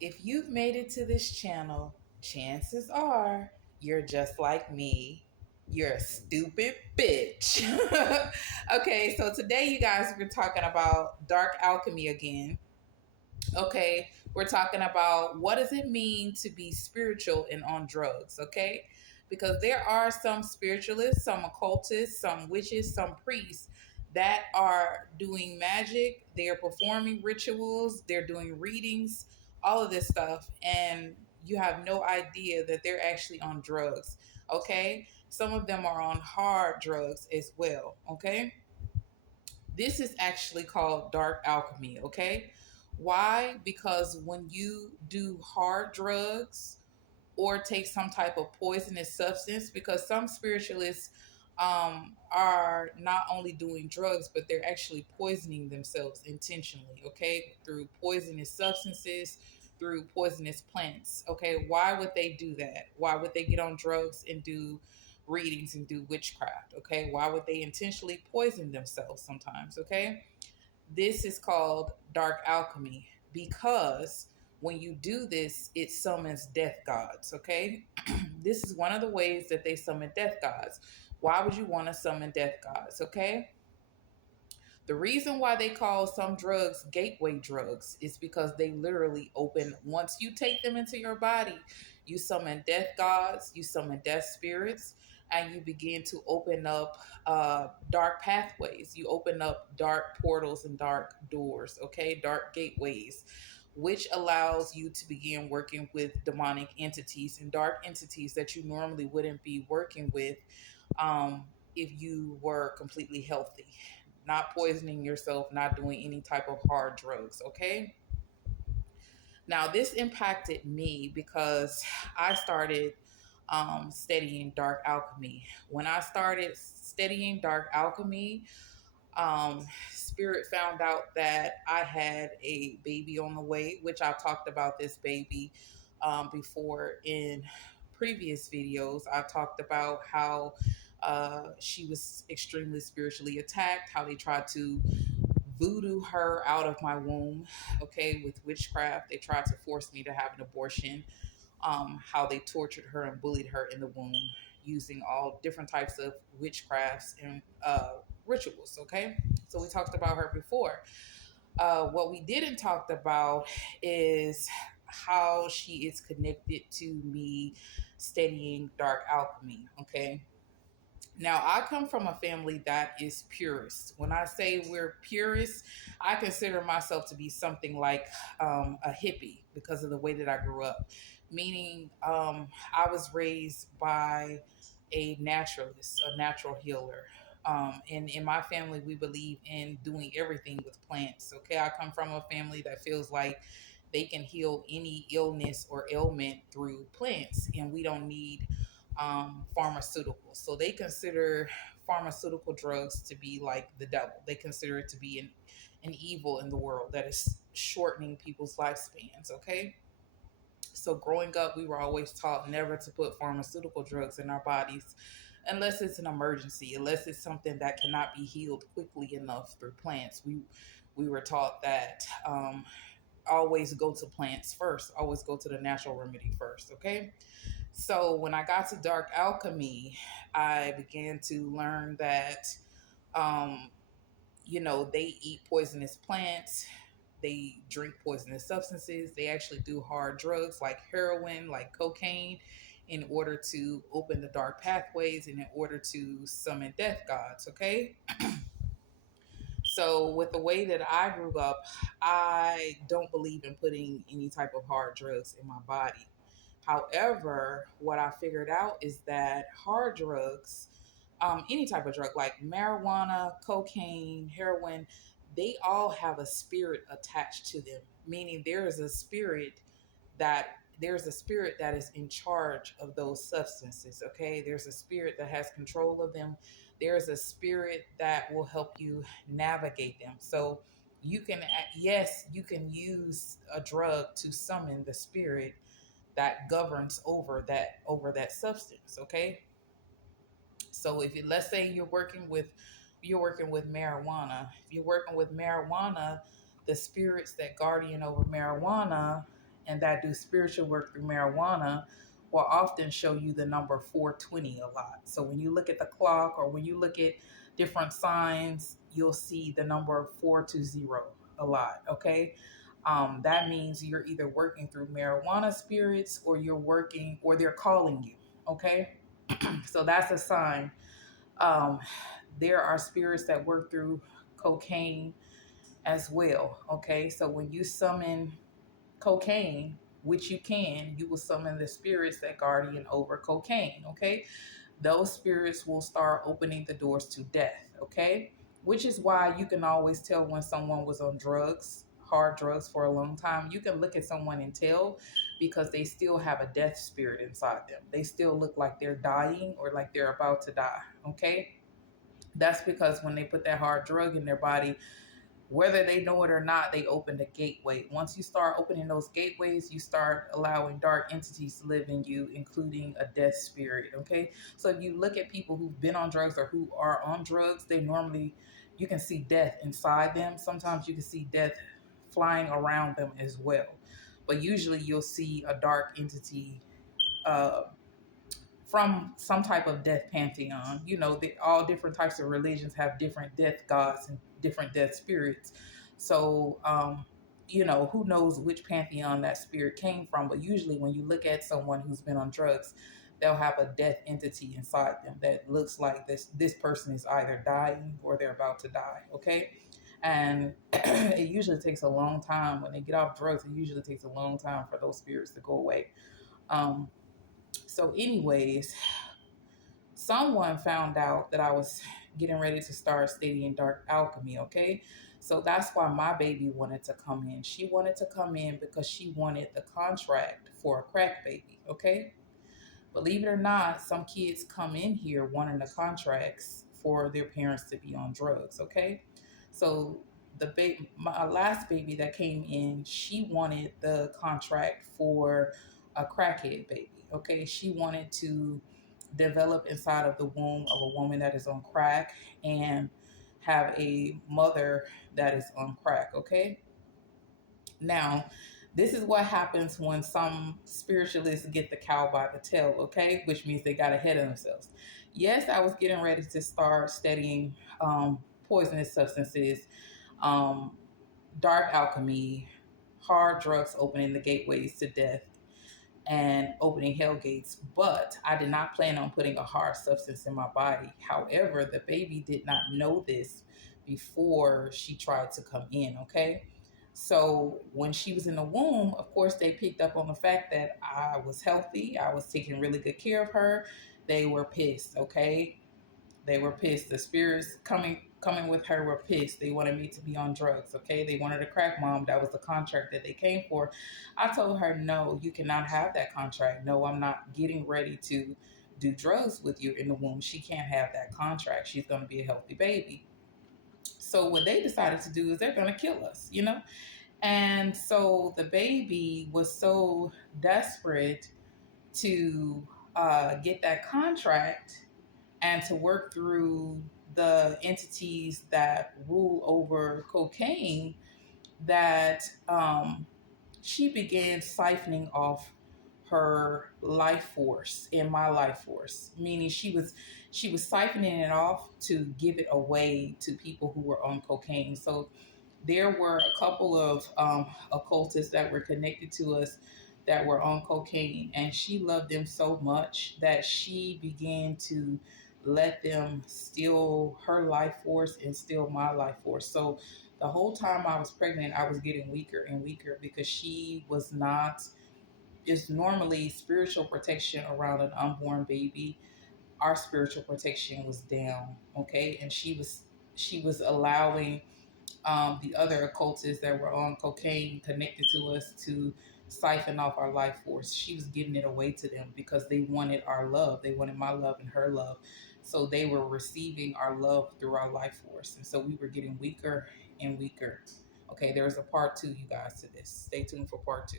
If you've made it to this channel, chances are you're just like me. You're a stupid bitch. Okay, so today, you guys, we're talking about dark alchemy again. Okay, we're talking about what does it mean to be spiritual and on drugs. Okay, because there are some spiritualists, some occultists, some witches, some priests that are doing magic, they're performing rituals, they're doing readings, all of this stuff, and you have no idea that they're actually on drugs. Okay, some of them are on hard drugs as well. Okay, this is actually called dark alchemy. Okay, why? Because when you do hard drugs or take some type of poisonous substance, because some spiritualists are not only doing drugs, but they're actually poisoning themselves intentionally, okay, through poisonous substances, through poisonous plants. Okay, why would they do that? Why would they get on drugs and do readings and do witchcraft? Okay, why would they intentionally poison themselves sometimes? Okay, this is called dark alchemy because when you do this, it summons death gods. Okay, this is one of the ways that they summon death gods. Why would you want to summon death gods? Okay, the reason why they call some drugs gateway drugs is because they literally open, once you take them into your body, you summon death gods, you summon death spirits, and you begin to open up dark pathways. You open up dark portals and dark doors, okay, dark gateways, which allows you to begin working with demonic entities and dark entities that you normally wouldn't be working with if you were completely healthy, not poisoning yourself, not doing any type of hard drugs. Okay. Now, this impacted me because I started studying dark alchemy. When I started studying dark alchemy, Spirit found out that I had a baby on the way, which I talked about this baby before in previous videos. I talked about how she was extremely spiritually attacked, how they tried to voodoo her out of my womb, okay, with witchcraft. They tried to force me to have an abortion, how they tortured her and bullied her in the womb using all different types of witchcrafts and rituals, okay? So we talked about her before. What we didn't talk about is how she is connected to me studying dark alchemy, okay? Now, I come from a family that is purist. When I say we're purists, I consider myself to be something like a hippie because of the way that I grew up. Meaning, I was raised by a naturalist, a natural healer. And in my family, we believe in doing everything with plants. Okay, I come from a family that feels like they can heal any illness or ailment through plants, and we don't need pharmaceuticals. So they consider pharmaceutical drugs to be like the devil. They consider it to be an evil in the world that is shortening people's lifespans. Okay. So growing up, we were always taught never to put pharmaceutical drugs in our bodies unless it's an emergency, unless it's something that cannot be healed quickly enough through plants. We were taught that always go to plants first, always go to the natural remedy first. Okay. So when I got to dark alchemy, I began to learn that, um, they eat poisonous plants, they drink poisonous substances, they actually do hard drugs like heroin, like cocaine, in order to open the dark pathways and in order to summon death gods. Okay. So with the way that I grew up, I don't believe in putting any type of hard drugs in my body. However, what I figured out is that hard drugs, any type of drug like marijuana, cocaine, heroin, they all have a spirit attached to them, meaning that there's a spirit that is in charge of those substances. Okay, there's a spirit that has control of them. There's a spirit that will help you navigate them. So you can, yes, you can use a drug to summon the spirit that governs over that substance. Okay, so if you, let's say you're working with marijuana, if you're working with marijuana, the spirits that guardian over marijuana and that do spiritual work through marijuana will often show you the number 420 a lot. So when you look at the clock or when you look at different signs, you'll see the number 420 a lot. Okay. That means you're either working through marijuana spirits or you're working or they're calling you. Okay. So that's a sign. Um, there are spirits that work through cocaine as well. Okay. So when you summon cocaine, which you will summon the spirits that guardian over cocaine. Okay. Those spirits will start opening the doors to death. Okay. Which is why you can always tell when someone was on drugs, hard drugs for a long time. You can look at someone and tell because they still have a death spirit inside them. They still look like they're dying or like they're about to die. Okay. That's because when they put that hard drug in their body, whether they know it or not, they open a gateway. Once you start opening those gateways, you start allowing dark entities to live in you, including a death spirit. Okay. So if you look at people who've been on drugs or who are on drugs, they normally, you can see death inside them. Sometimes you can see death flying around them as well. But usually you'll see a dark entity uh, from some type of death pantheon. You know, all different types of religions have different death gods and different death spirits. So, you know, who knows which pantheon that spirit came from. But usually when you look at someone who's been on drugs, they'll have a death entity inside them that looks like this person is either dying or they're about to die. Okay. And it usually takes a long time when they get off drugs. It usually takes a long time for those spirits to go away. Um, so, anyways, someone found out that I was getting ready to start studying dark alchemy. Okay. So that's why my baby wanted to come in. She wanted to come in because she wanted the contract for a crack baby. Okay. Believe it or not, some kids come in here wanting the contracts for their parents to be on drugs. Okay. So my last baby that came in, she wanted the contract for a crackhead baby. Okay. She wanted to develop inside of the womb of a woman that is on crack and have a mother that is on crack. Okay. Now, this is what happens when some spiritualists get the cow by the tail, okay? Which means they got ahead of themselves. Yes, I was getting ready to start studying poisonous substances, um, dark alchemy, hard drugs opening the gateways to death, and opening hell gates, but I did not plan on putting a hard substance in my body. However, the baby did not know this before she tried to come in, okay? So when she was in the womb, of course, they picked up on the fact that I was healthy. I was taking really good care of her. They were pissed, okay? They were pissed. The spirits coming with her were pissed. They wanted me to be on drugs, okay? They wanted a crack mom. That was the contract that they came for. I told her, no, you cannot have that contract. No, I'm not getting ready to do drugs with you in the womb. She can't have that contract. She's going to be a healthy baby. So what they decided to do is they're going to kill us, you know? And so the baby was so desperate to get that contract and to work through the entities that rule over cocaine that she began siphoning off her life force and my life force, meaning she was siphoning it off to give it away to people who were on cocaine. So there were a couple of occultists that were connected to us that were on cocaine, and she loved them so much that she began to let them steal her life force and steal my life force. So the whole time I was pregnant, I was getting weaker and weaker because she was not, it's normally spiritual protection around an unborn baby. Our spiritual protection was down, okay? And she was allowing the other occultists that were on cocaine connected to us to siphon off our life force. She was giving it away to them because they wanted our love. They wanted my love and her love. So they were receiving our love through our life force. And so we were getting weaker and weaker. Okay, there's a part two, you guys, to this. Stay tuned for part two.